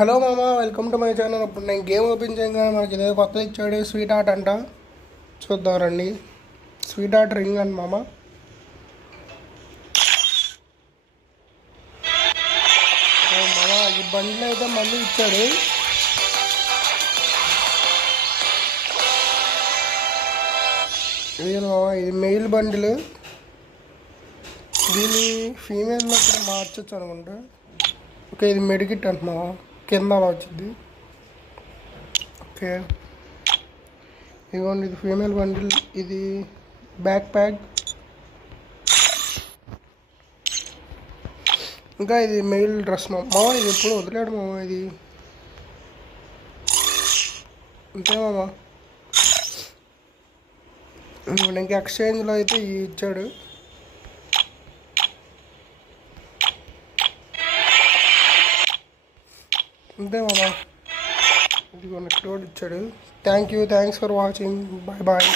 Hello మామ, welcome to my channel. ఇప్పుడు నేను గేమ్ ఓపెన్ చేయగానే మనకి ఏదో కొత్త ఇచ్చాడు. స్వీట్ ఆర్ట్ అంట. చూద్దాం రండి. స్వీట్ ఆర్ట్ రింగ్ అండి మామ. మామ ఈ బండిలో అయితే మళ్ళీ ఇచ్చాడు. ఇది మామ, ఇది మెయిల్ బండిల్. దీన్ని ఫీమేల్లో కూడా మార్చచ్చు అనుకుంటా. ఓకే, ఇది మెడికిట్ అంట మామ. కింద అలా వచ్చింది. ఓకే, ఇదిగోండి, ఇది ఫీమేల్ బండిల్. ఇది బ్యాక్ ప్యాక్. ఇంకా ఇది మెయిల్ డ్రెస్ మామ. ఇది ఎప్పుడు వదిలేడు మామ. ఇది అంతే మామ. ఇంకా ఎక్స్చేంజ్లో అయితే ఇచ్చాడు. అంతే మామ. ఇదిగో నెక్స్ట్ రోడ్ ఇచ్చాడు. Thanks for watching. Bye bye.